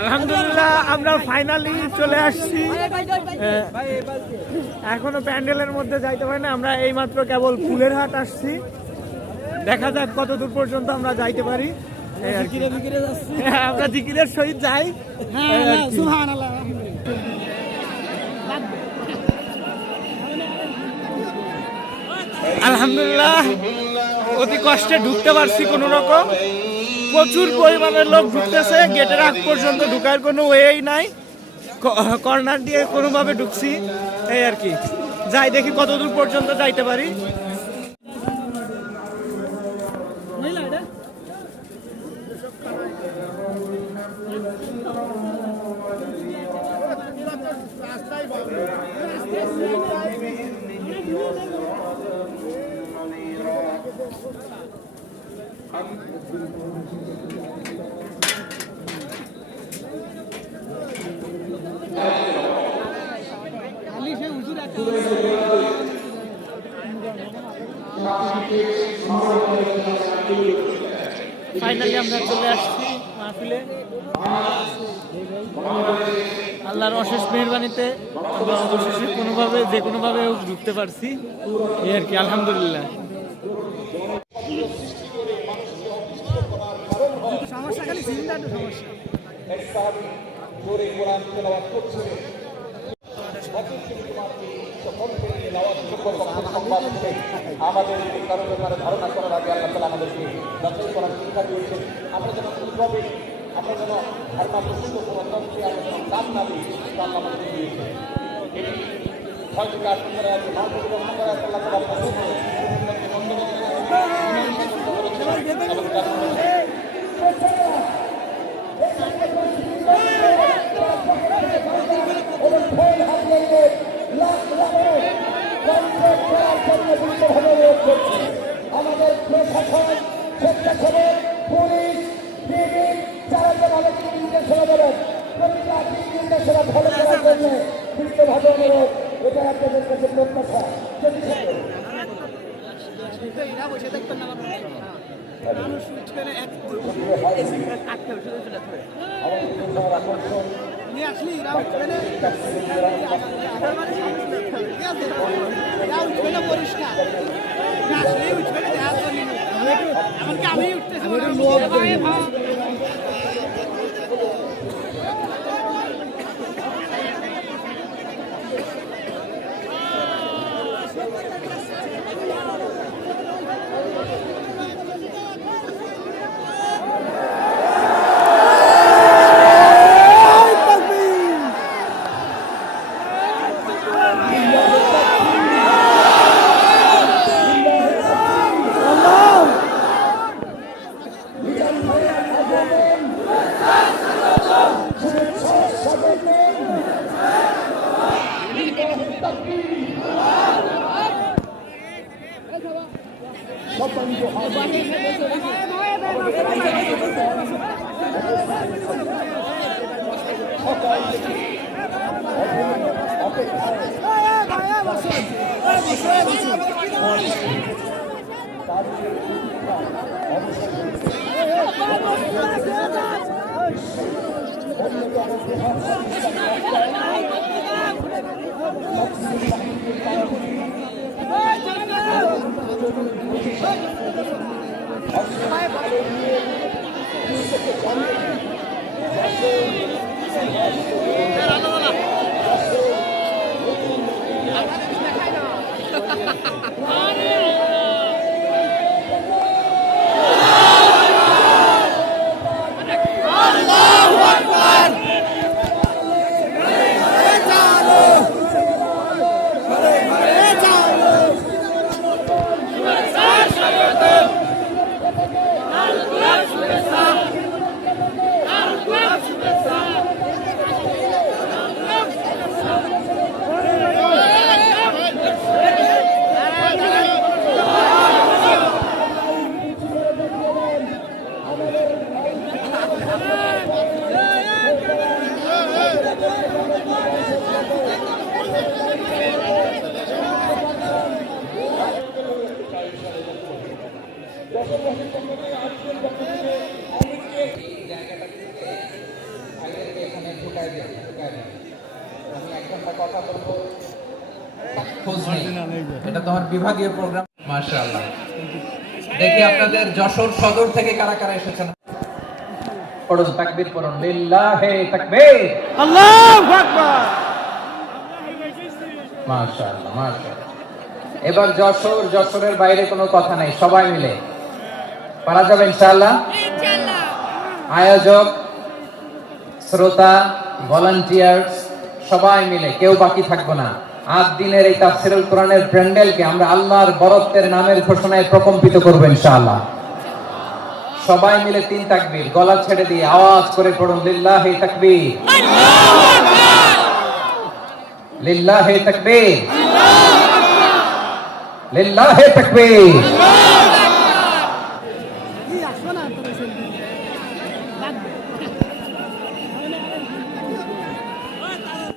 আলহামদুলিল্লাহ আমরা ফাইনালি চলে আসছি। এখনো প্যান্ডেলের মধ্যে যাইতে পারি না, আমরা এইমাত্র কেবল ফুলের হাট আসছি। দেখা যাক কত দূর পর্যন্ত আমরা যাইতে পারি। আমরা জিকিরের সহিত যাই। আলহামদুলিল্লাহ অতি কষ্টে ঢুকতে পারছি কোন রকম। প্রচুর পরিমাণের লোক ঢুকতেছে, গেটের আগ পর্যন্ত ঢুকার কোনো ওয়েই নাই, কর্নার দিয়ে কোনোভাবে ঢুকছি এই আর কি। যাই দেখি কত দূর পর্যন্ত যাইতে পারি। ফাইনালি আমরা চলে আসছি মাহফিলে। আল্লাহর অশেষ মেহেরবানিতে অবশেষে কোনোভাবে যে কোনোভাবে ঢুকতে পারছি এই আর কি, আলহামদুলিল্লাহ। সমস্যা খালি চিন্তার সমস্যা। আমাদের কারো ব্যাপারে ধারণা করার আগে আল্লাহ তাআলা আমাদেরকে যাচাই করার শিক্ষা দিয়েছেন। আমরা যেন ঠিকভাবে আমরা যেন ধারণা প্রসূত কোনো তথ্যে আমরা যেন কাজ না দিই, তা আল্লাহ আমাদেরকে দিয়েছেন। এটি হয়তো কাজ করে আছে মাহমুদ রহমান করে আল্লাহ তাআলা পছন্দ আমাদের প্রশাসন, স্বেচ্ছাসেবক, পুলিশ, বিবি যারা যেভাবে নির্দেশনা দেবেন প্রতিটা নির্দেশনা ফলো করার জন্য বিশ্বভাবে অনুরোধ। এটা আপনাদের কাছে প্রত্যাশা। যদি আকর্ষণ নিয়ে আসলি পরিষ্কার আমি উঠতেছি। ঢুকাই দিয়ে আমি 1 ঘন্টা কথা বলবো। খোঁজ নেই। এটা তোমার বিভাগীয় প্রোগ্রাম। মাশাআল্লাহ। দেখি আপনাদের যশোর সদর থেকে কারা কারা এসেছেন। পড়ুন তাকবীর পড়ুন, লিল্লাহি তাকবীর। আল্লাহু আকবার। মাশাআল্লাহ মাশাআল্লাহ। এবার যশোরের বাইরে কোনো কথা নাই, সবাই মিলে পারা যাবে ইনশাআল্লাহ। আয়োজক, শ্রোতা, ভলান্টিয়ার্স সবাই মিলে কেউ বাকি থাকবো না। 8 দিনের এই তাফসীরুল কোরআনের প্যান্ডেলকে আমরা আল্লাহর বরত্বের নামের ঘোষণায় প্রকম্পিত করব ইনশাআল্লাহ। সবাই মিলে 3 তাকবীর, গলা ছেড়ে দিয়ে আওয়াজ করে পড়ুন, লিল্লাহি তাকবীর, লিল্লাহি তাকবীর, লিল্লাহি তাকবীর।